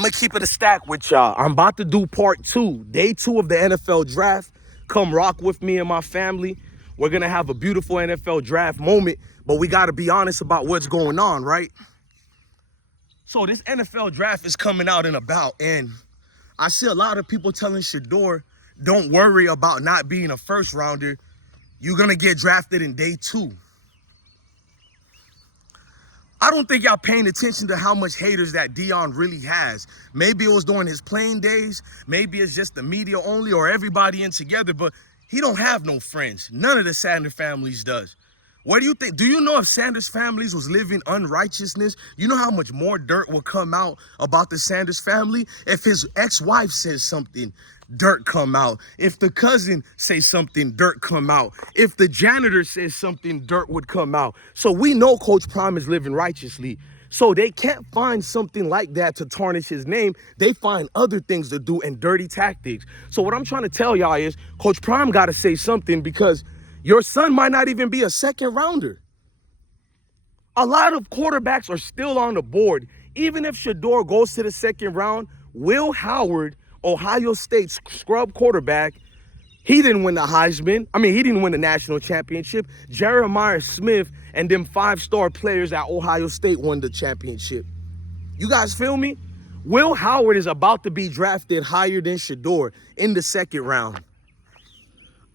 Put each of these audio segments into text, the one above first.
I'm gonna keep it a stack with y'all. I'm about to do part 2, day 2 of the NFL draft. Come rock with me and my family. We're gonna have a beautiful NFL draft moment, but we gotta be honest about what's going on, right? So this NFL draft is coming out and about, and I see a lot of people telling Shedeur, don't worry about not being a first rounder. You're gonna get drafted in day 2. I don't think y'all paying attention to how much haters that Deion really has. Maybe it was during his playing days. Maybe it's just the media only or everybody in together, but he don't have no friends. None of the Sanders families does. What do you think? Do you know if Sanders families was living unrighteousness, you know how much more dirt will come out about the Sanders family? If his ex-wife says something, dirt come out. If the cousin says something, dirt come out. If the janitor says something, dirt would come out. So we know Coach Prime is living righteously. So they can't find something like that to tarnish his name. They find other things to do and dirty tactics. So what I'm trying to tell y'all is Coach Prime got to say something, because your son might not even be a second rounder. A lot of quarterbacks are still on the board. Even if Shedeur goes to the second round, Will Howard, Ohio State scrub quarterback, he didn't win the Heisman. He didn't win the national championship. Jeremiah Smith and them 5-star players at Ohio State won the championship. You guys feel me? Will Howard is about to be drafted higher than Shedeur in the second round.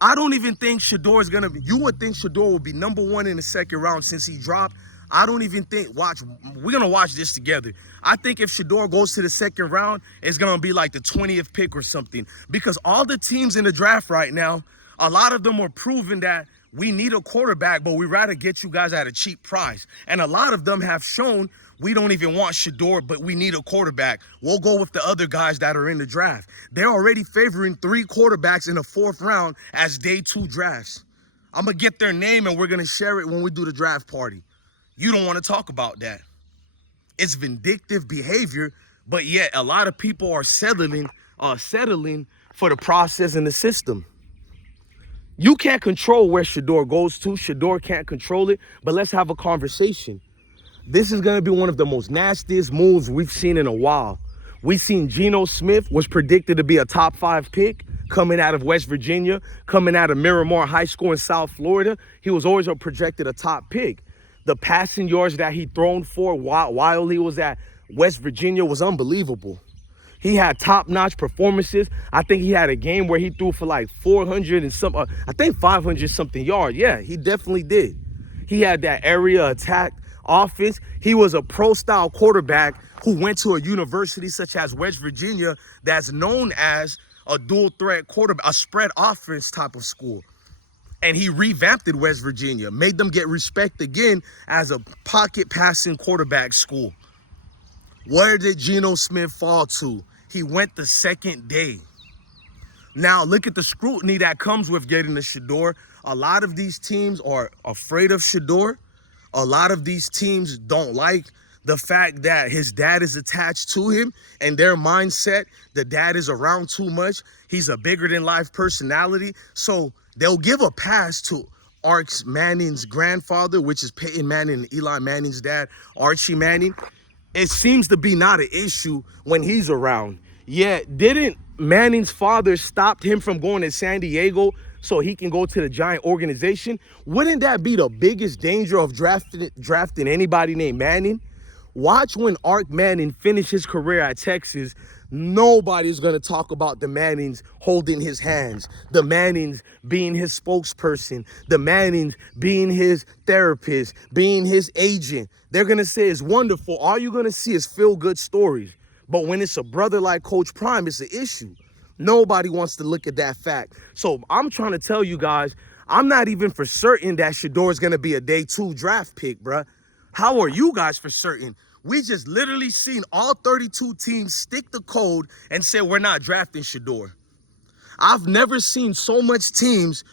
I don't even think Shedeur is going to be, you would think Shedeur will be number 1 in the second round since he dropped. I don't even think, we're going to watch this together. I think if Shedeur goes to the second round, it's going to be like the 20th pick or something. Because all the teams in the draft right now, a lot of them are proving that we need a quarterback, but we'd rather get you guys at a cheap price. And a lot of them have shown we don't even want Shedeur, but we need a quarterback. We'll go with the other guys that are in the draft. They're already favoring 3 quarterbacks in the 4th round as day 2 drafts. I'm going to get their name and we're going to share it when we do the draft party. You don't want to talk about that. It's vindictive behavior, but yet a lot of people are settling for the process and the system. You can't control where Shedeur goes to. Shedeur can't control it, but let's have a conversation. This is going to be one of the most nastiest moves we've seen in a while. We've seen Geno Smith was predicted to be a top 5 pick coming out of West Virginia, coming out of Miramar High School in South Florida. He was always projected a top pick. The passing yards that he thrown for while he was at West Virginia was unbelievable. He had top-notch performances. I think he had a game where he threw for like 400 and some, I think 500 something yards. Yeah, he definitely did. He had that area attack offense. He was a pro-style quarterback who went to a university such as West Virginia that's known as a dual-threat quarterback, a spread offense type of school. And he revamped West Virginia, made them get respect again as a pocket passing quarterback school. Where did Geno Smith fall to? He went the second day. Now, look at the scrutiny that comes with getting the Shedeur. A lot of these teams are afraid of Shedeur. A lot of these teams don't like the fact that his dad is attached to him, and their mindset, the dad is around too much. He's a bigger-than-life personality. So they'll give a pass to Arch Manning's grandfather, which is Peyton Manning and Eli Manning's dad, Archie Manning. It seems to be not an issue when he's around. Yet, didn't Manning's father stop him from going to San Diego so he can go to the Giant organization? Wouldn't that be the biggest danger of drafting anybody named Manning? Watch when Arch Manning finished his career at Texas. Nobody's going to talk about the Mannings holding his hands, the Mannings being his spokesperson, the Mannings being his therapist, being his agent. They're going to say it's wonderful. All you're going to see is feel-good stories. But when it's a brother like Coach Prime, it's an issue. Nobody wants to look at that fact. So I'm trying to tell you guys, I'm not even for certain that Shedeur is going to be a day 2 draft pick, bruh. How are you guys for certain? We just literally seen all 32 teams stick the code and say we're not drafting Shedeur. I've never seen so much teams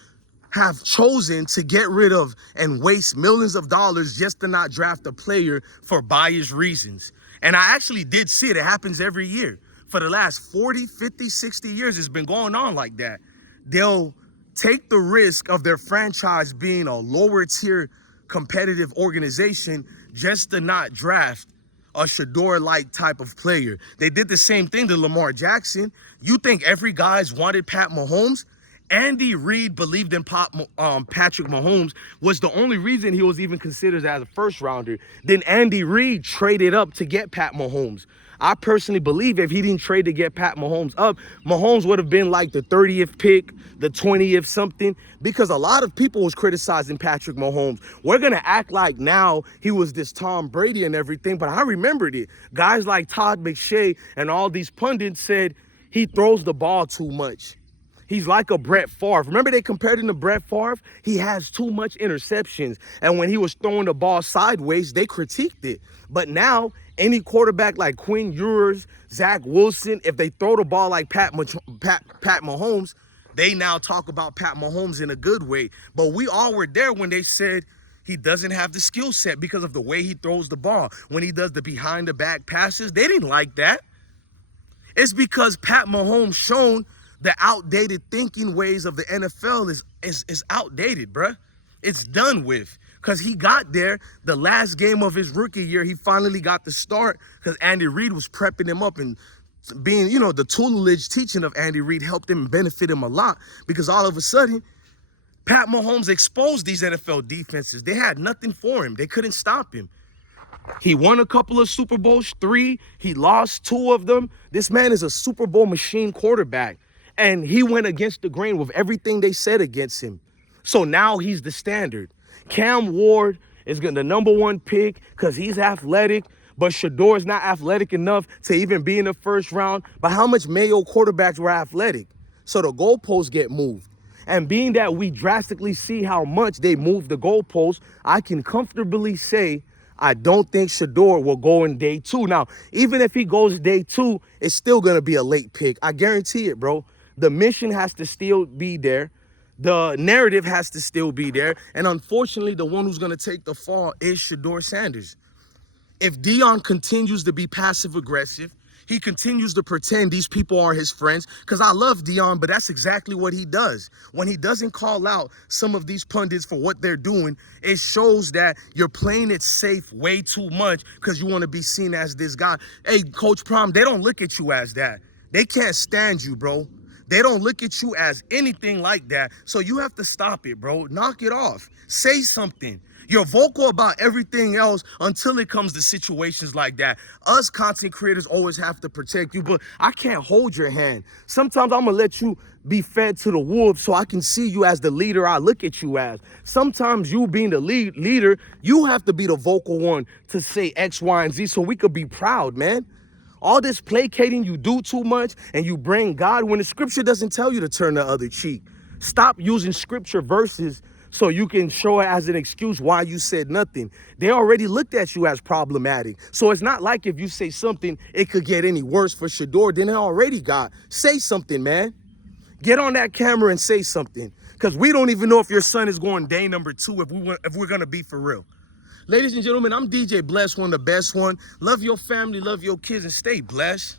have chosen to get rid of and waste millions of dollars just to not draft a player for biased reasons. And I actually did see it. It happens every year. For the last 40, 50, 60 years, it's been going on like that. They'll take the risk of their franchise being a lower tier competitive organization just to not draft a Shedeur-like type of player. They did the same thing to Lamar Jackson. You think every guy's wanted Pat Mahomes? Andy Reid believed in Patrick Mahomes was the only reason he was even considered as a first rounder. Then Andy Reid traded up to get Pat Mahomes. I personally believe if he didn't trade to get Pat Mahomes up, Mahomes would have been like the 30th pick, the 20th something, because a lot of people was criticizing Patrick Mahomes. We're going to act like now he was this Tom Brady and everything, but I remembered it. Guys like Todd McShay and all these pundits said he throws the ball too much. He's like a Brett Favre. Remember they compared him to Brett Favre? He has too much interceptions. And when he was throwing the ball sideways, they critiqued it. But now, any quarterback like Quinn Ewers, Zach Wilson, if they throw the ball like Pat Mahomes, they now talk about Pat Mahomes in a good way. But we all were there when they said he doesn't have the skill set because of the way he throws the ball. When he does the behind-the-back passes, they didn't like that. It's because Pat Mahomes shown the outdated thinking ways of the NFL is outdated, bruh. It's done with. Because he got there, the last game of his rookie year, he finally got the start because Andy Reid was prepping him up, and being, the tutelage teaching of Andy Reid helped him and benefit him a lot, because all of a sudden, Pat Mahomes exposed these NFL defenses. They had nothing for him. They couldn't stop him. He won a couple of Super Bowls, 3. He lost 2 of them. This man is a Super Bowl machine quarterback. And he went against the grain with everything they said against him. So now he's the standard. Cam Ward is the #1 pick because he's athletic, but Shedeur is not athletic enough to even be in the first round. But how much Mayo quarterbacks were athletic? So the goalposts get moved. And being that we drastically see how much they move the goalposts, I can comfortably say I don't think Shedeur will go in day 2. Now, even if he goes day 2, it's still going to be a late pick. I guarantee it, bro. The mission has to still be there. The narrative has to still be there. And unfortunately, the one who's going to take the fall is Deion Sanders. If Deion continues to be passive-aggressive, he continues to pretend these people are his friends, because I love Deion, but that's exactly what he does. When he doesn't call out some of these pundits for what they're doing, it shows that you're playing it safe way too much because you want to be seen as this guy. Hey, Coach Prom, they don't look at you as that. They can't stand you, bro. They don't look at you as anything like that. So you have to stop it, bro. Knock it off. Say something. You're vocal about everything else until it comes to situations like that. Us content creators always have to protect you, but I can't hold your hand. Sometimes I'm going to let you be fed to the wolves so I can see you as the leader I look at you as. Sometimes you being the leader, you have to be the vocal one to say X, Y, and Z so we could be proud, man. All this placating, you do too much and you bring God when the scripture doesn't tell you to turn the other cheek. Stop using scripture verses so you can show it as an excuse why you said nothing. They already looked at you as problematic. So it's not like if you say something, it could get any worse for Shedeur than it already got. Say something, man. Get on that camera and say something. Because we don't even know if your son is going day #2 if we're going to be for real. Ladies and gentlemen, I'm DJ Bless, one of the best one. Love your family, love your kids, and stay blessed.